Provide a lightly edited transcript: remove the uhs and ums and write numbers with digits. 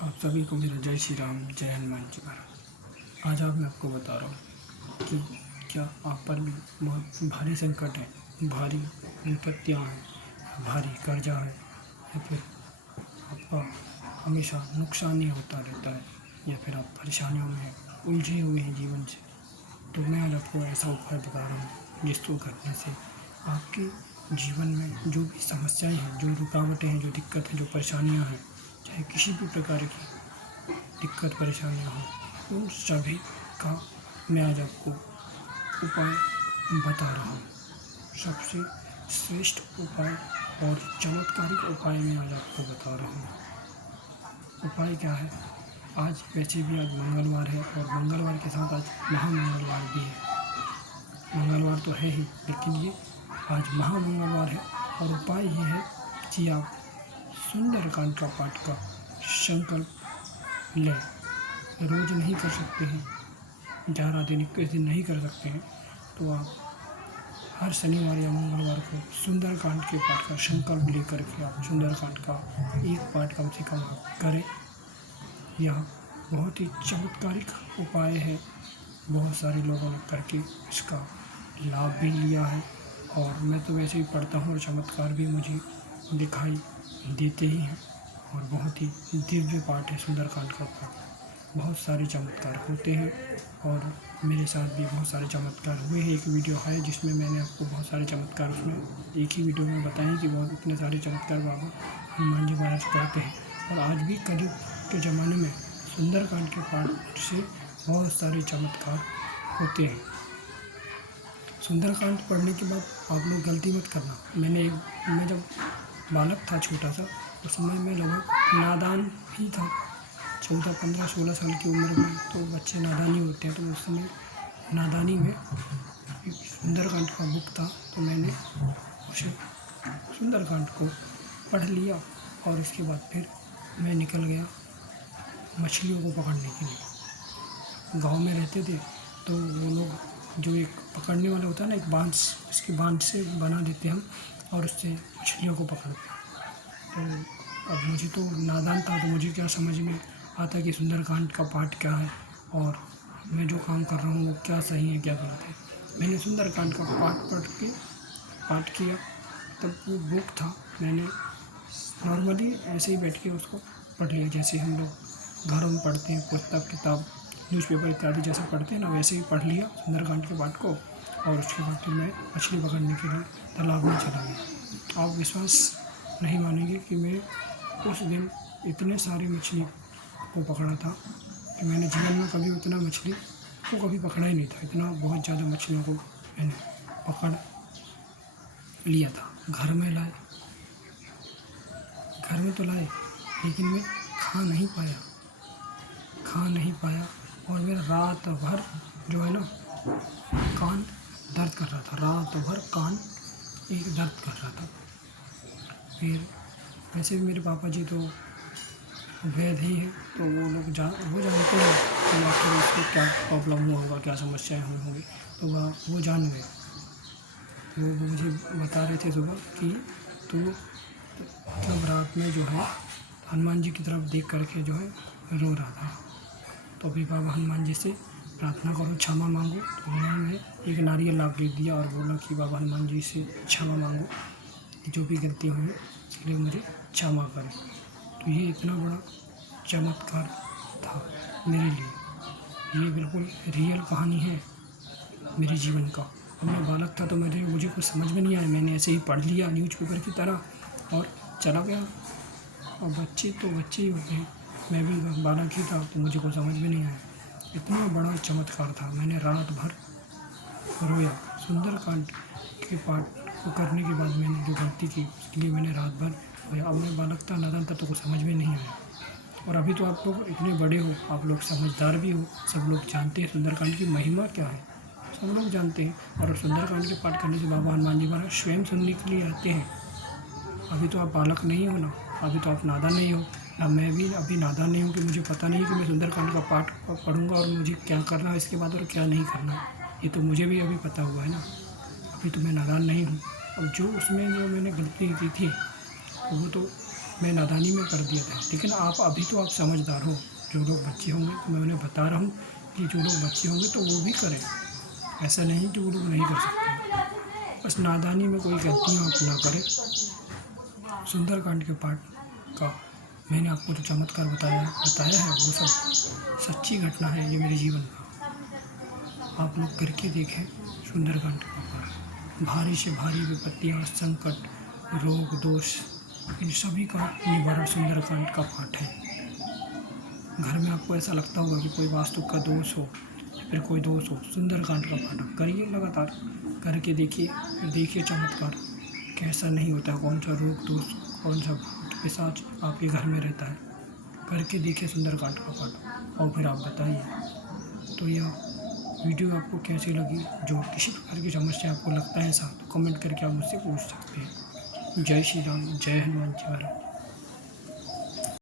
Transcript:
आप सभी को मेरा जय श्री राम, जय हनुमान जी महाराज। आज मैं आपको बता रहा हूँ कि क्या आप पर भी बहुत भारी संकट है, भारी विपत्तियाँ हैं, भारी कर्जा है, या फिर आपका हमेशा नुकसान ही होता रहता है, या फिर आप परेशानियों में उलझे हुए हैं जीवन से। तो मैं आज आपको ऐसा उपाय बता रहा हूँ जिसको करने से आपके जीवन में जो भी समस्याएं हैं, जो रुकावटें हैं, जो दिक्कत है, जो परेशानियाँ हैं, चाहे किसी भी प्रकार की दिक्कत परेशानियाँ हों, उन सभी का मैं आज आपको उपाय बता रहा हूँ। सबसे श्रेष्ठ उपाय और चमत्कारिक उपाय मैं आज आपको बता रहा हूँ। उपाय क्या है? आज वैसे भी आज मंगलवार है और मंगलवार के साथ आज महामंगलवार भी है। मंगलवार तो है ही, लेकिन ये आज महामंगलवार है और उपाय ये है कि आप सुंदरकांड का पाठ का संकल्प लें। रोज नहीं कर सकते हैं, 11 दिन 21 दिन नहीं कर सकते हैं, तो आप हर शनिवार या मंगलवार को सुंदरकांड के पाठ का संकल्प लेकर के आप सुंदरकांड का एक पाठ कम से कम आप करें। यह बहुत ही चमत्कारिक उपाय है। बहुत सारे लोगों ने करके इसका लाभ भी लिया है और मैं तो वैसे ही पढ़ता हूँ और चमत्कार भी मुझे दिखाई देते ही हैं। और बहुत ही दिव्य पाठ है सुंदरकांड का पाठ। बहुत सारे चमत्कार होते हैं और मेरे साथ भी बहुत सारे चमत्कार हुए हैं। एक वीडियो है जिसमें मैंने आपको बहुत सारे चमत्कार उसमें एक ही वीडियो में बताए कि बहुत इतने सारे चमत्कार बाबा हनुमान जी महाराज करते हैं। और आज भी कलयुग के ज़माने में सुंदरकांड के पाठ से बहुत सारे चमत्कार होते हैं। सुंदरकांड पढ़ने के बाद आप लोग गलती मत करना। मैं जब बालक था छोटा सा, उस समय मैं लगभग नादान ही था। 14, 15, 16 साल की उम्र में तो बच्चे नादान ही होते हैं। तो उस समय नादानी में एक सुंदरकांड का बुक था, तो मैंने उसे सुंदरकांड को पढ़ लिया और उसके बाद फिर मैं निकल गया मछलियों को पकड़ने के लिए। गांव में रहते थे तो वो लोग जो एक पकड़ने वाला होता है ना, एक बांस, इसकी बांस से बना देते हम और उससे मछलियों को पकड़ते हैं। तो अब मुझे तो नादान था, तो मुझे क्या समझ में आता कि सुंदरकांड का पाठ क्या है और मैं जो काम कर रहा हूँ वो क्या सही है क्या गलत है। मैंने सुंदरकांड का पाठ किया। तब वो बुक था, मैंने नॉर्मली ऐसे ही बैठ के उसको पढ़ लिया, जैसे हम लोग घरों में पढ़ते हैं, पुस्तक किताब न्यूज़पेपर इत्यादि जैसे पढ़ते हैं ना, वैसे ही पढ़ लिया सुंदरकांड के पाठ को। और उसके बाद फिर मैं मछली पकड़ने के लिए तालाब में चला गया। आप विश्वास नहीं मानेंगे कि मैं उस दिन इतने सारे मछली को पकड़ा था कि मैंने जीवन में कभी उतना मछली को कभी पकड़ा ही नहीं था। इतना बहुत ज़्यादा मछलियों को मैंने पकड़ लिया था। घर में तो लाए, लेकिन मैं खा नहीं पाया और मेरा रात भर जो है ना कान दर्द कर रहा था। रात भर कान एक दर्द कर रहा था। फिर वैसे भी मेरे पापा जी तो वैद्य ही हैं, तो वो जानते हैं कि आखिर उसको क्या प्रॉब्लम हुआ होगा, क्या समस्याएं हुई होंगी, तो वो जान गए। तो वो मुझे बता रहे थे सुबह कि तू मतलब रात में जो है हनुमान जी की तरफ देख करके जो है रो रहा था। तो अभी बाबा हनुमान जी से प्रार्थना करो, क्षमा मांगो। तो उन्होंने एक नारियल ला के दिया और बोला कि बाबा हनुमान जी से क्षमा मांगो कि जो भी गलती हुई है उसके लिए मुझे क्षमा करें। तो ये इतना बड़ा चमत्कार था मेरे लिए। ये बिल्कुल रियल कहानी है मेरे जीवन का। अब मैं बालक था तो मुझे कुछ समझ में नहीं आया, मैंने ऐसे ही पढ़ लिया न्यूज़पेपर की तरह और चला गया। और बच्चे तो बच्चे ही होते हैं, मैं भी बालक ही था तो मुझे कुछ समझ में नहीं आया। इतना बड़ा चमत्कार था। मैंने रात भर रोया। सुंदरकांड के पाठ को करने के बाद मैंने जो गलती की उसके लिए मैंने रात भर रोया। अब मैं बालक था, नादान था, तो कुछ समझ में नहीं आया। और अभी तो आप लोग इतने बड़े हो, आप लोग समझदार भी हो, सब लोग जानते हैं सुंदरकांड की महिमा क्या है, सब लोग जानते हैं। और सुंदरकांड के पाठ करने से बाबा हनुमान जी महाराज स्वयं सुनने के लिए आते हैं। अभी तो आप बालक नहीं हो ना, अभी तो आप नादान नहीं हो ना, मैं भी अभी नादान नहीं हूँ कि मुझे पता नहीं कि मैं सुंदरकांड का पाठ पढ़ूंगा और मुझे क्या करना है इसके बाद और क्या नहीं करना। ये तो मुझे भी अभी पता हुआ है ना, अभी तो मैं नादान नहीं हूँ। अब जो उसमें जो मैंने गलती की थी वो तो मैं नादानी में कर दिया था, लेकिन आप अभी तो आप समझदार हो। जो लोग बच्चे होंगे तो मैं उन्हें बता रहा हूँ कि जो लोग बच्चे होंगे तो वो भी करें, ऐसा नहीं कि वो लोग नहीं कर सकते। बस नादानी में कोई गलतियाँ आप ना करें। सुंदरकांड के पाठ का मैंने आपको जो चमत्कार बताया है वो सब सच्ची घटना है, ये मेरे जीवन का। आप लोग करके देखें सुंदरकांड का पाठ। भारी से भारी विपत्तियाँ, संकट, रोग, दोष, इन सभी का निवारण सुंदरकांड का पाठ है। घर में आपको ऐसा लगता होगा कि कोई वास्तु का दोष हो या फिर कोई दोष हो, सुंदरकांड का पाठ आप करिए, लगातार करके देखिए, फिर देखिए चमत्कार कैसा नहीं होता। कौन सा रोग दोष, कौन सा भूत पिशाच आपके घर में रहता है, करके देखिए सुंदरकांड का पाठ और फिर आप बताइए। तो यह वीडियो आपको कैसी लगी? जो किसी प्रकार की समस्या आपको लगता है ऐसा, तो कमेंट करके आप मुझसे पूछ सकते हैं। जय श्री राम, जय हनुमान जी महाराज।